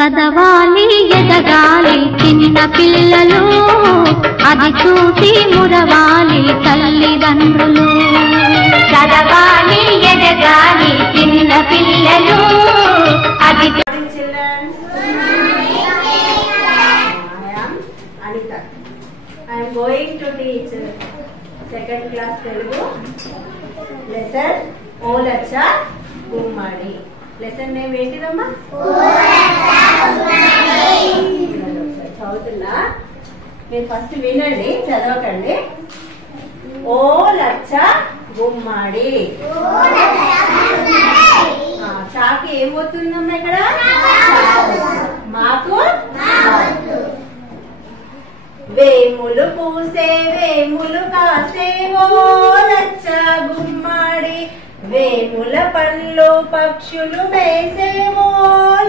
చదవాలి ఎదగాలి చిన్న పిల్లలు, అది చూసి మురవాలి తల్లిదండ్రులు. చదవాలి ఎదగాలి చిన్న పిల్లలు, అది I am going to teach second class Telugu lesson O Lacha Gummadi. Lesson name ఏంటిదమ్మా? చదువుతున్నా, మీరు ఫస్ట్ వినండి, చదవకండి. ఓ లచ్చ గుమ్మడి. చాకి ఏమవుతుందమ్మా ఇక్కడ? మాకు వేములు పూసే వేములు కాసే ఓ లచ్చ గుమ్మడి, వేముల పండ్లు పక్షులు వేసే ఓ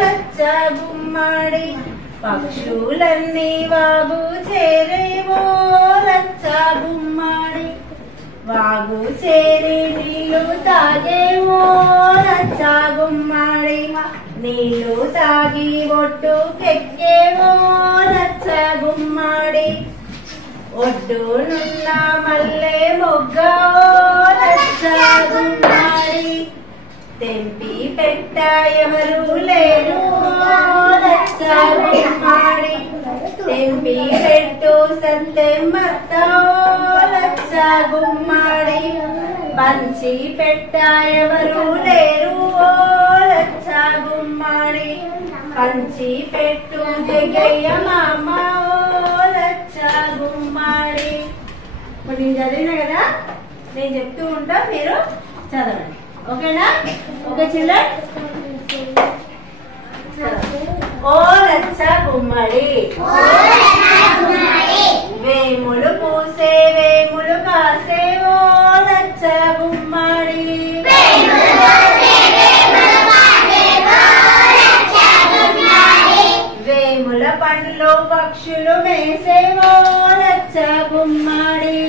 లచ్చ గుమ్మడి, పక్షులన్నీ వాగు చేరే ఓ లచ్చ గుమ్మడి, వాగు చేరి నీళ్లు తాగే ఓ లచ్చ గుమ్మడి, నీళ్లు తాగి ఒడ్డుకెక్కే ఓ లచ్చ గుమ్మడి, ఒడ్డునున్న మల్లె మొగ్గ ఓ లచ్చ గుమ్మడి, తెంపి పెట్ట ఎవరు లేరు ఓ లచ్చ గుమ్మడి, తెంపి పెట్టు సత్తెమ్మత్త ఓ లచ్చ గుమ్మడి, పంచి పెట్ట ఎవరు లేరు ఓ లచ్చ గుమ్మడి, పంచి పెట్టు జగయ్య మామ ఓ లచ్చ గుమ్మడి. ఇప్పుడు నేను చదివినా కదా, నేను చెప్తూ ఉంటా, మీరు చదవండి, ఓకేనా? ఓకే చిల్డ్రన్, ఓ లచ్చ గుమ్మడి, వేములు పూసే వేములు కాసే ఓ లచ్చ గుమ్మడి, వేముల పండ్లు పక్షులు మేసే ఓ లచ్చ గుమ్మడి,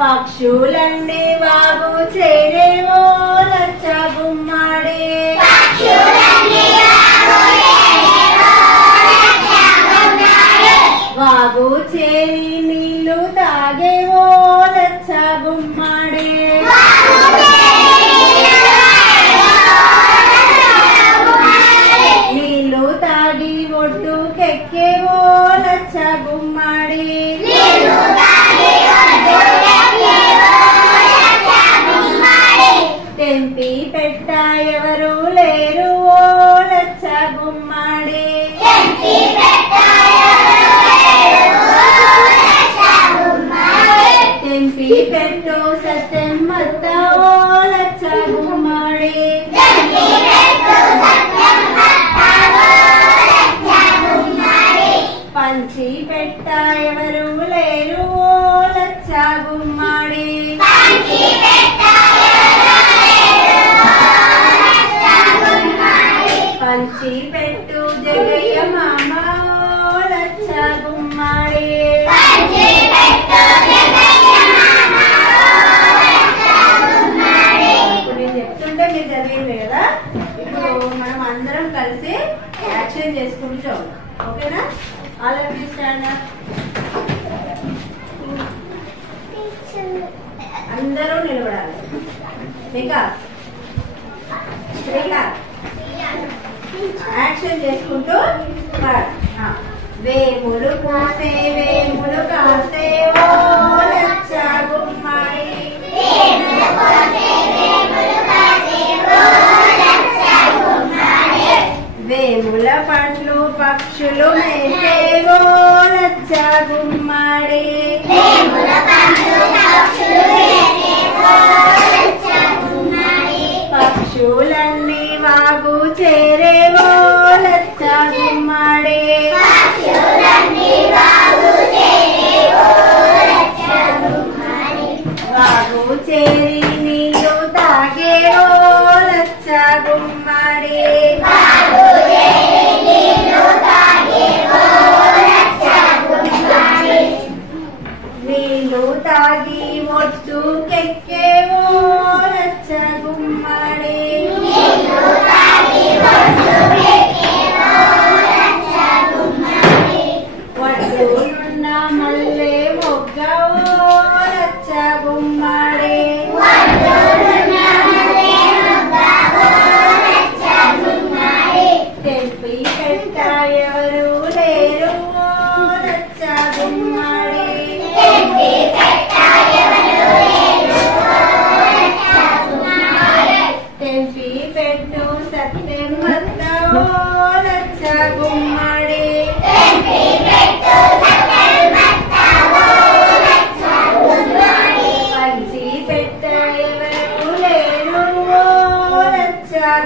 పక్షులన్నీ వాగు చేరే ఓ లచ్చ గుమ్మడి, వాగు చేరి నీళ్లు తాగే ఓ లచ్చ గుమ్మడి, నీళ్లు తాగి ఒడ్డుకెక్కే ఓ లచ్చ గుమ్మడి, తెంపి పెట్ట ఎవరు లేరు ఓ లచ్చ గుమ్మడి, తెంపి పెట్టు సత్తెమ్మత్త ఓ లచ్చ గుమ్మడి, పంచి పెట్ట ఎవరు లేరు ఓ లచ్చ గుమ్మడి, పంచి పెట్టు జగయ్య మామ ఓ లచ్చ గుమ్మడి. ఇప్పుడు నేను చెప్తుంటే మీరు చదివింది కదా, ఇప్పుడు మనం అందరం కలిసి యాక్షన్ చేసుకుంటూ, ఓకేనా? All of you stand up. అందరూ నిలబడాలి. యాక్షన్ చేసుకుంటూ వేములు పూసే వేములు కాసే ఓ లచ్చ గుమ్మడి, వేముల పండ్లు పక్షులు మేసే ఓ లచ్చ గుమ్మడి, పక్షులన్నీ వాగు చేరే ఓ లచ్చ గుమ్మడి, వాగు చేరి నీళ్లు తాగే ఓ లచ్చ గుమ్మడి, నీళ్లు తాగి ఒడ్డుకెక్కే ఓ లచ్చ గుమ్మడి,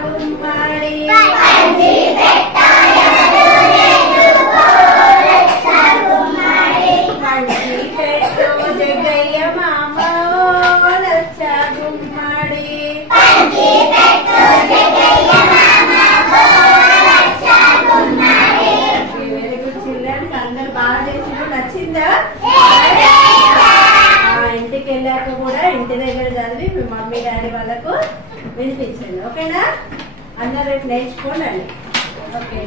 గుమ్మడి పంచి పెట్టు జగయ్య మామ లచ్చ గుమ్మడి. వెరీ గుడ్ చిల్డ్రన్స్, అందరు బాగా చేసినట్టు నచ్చిందా? ఇంటికి వెళ్ళాక కూడా ఇంటి దగ్గర చదివి మీ మమ్మీ డాడీ వాళ్ళకు వినిపించండి. ఓకేనా? అందరూ రేపు నేర్చుకోండి. ఓకే.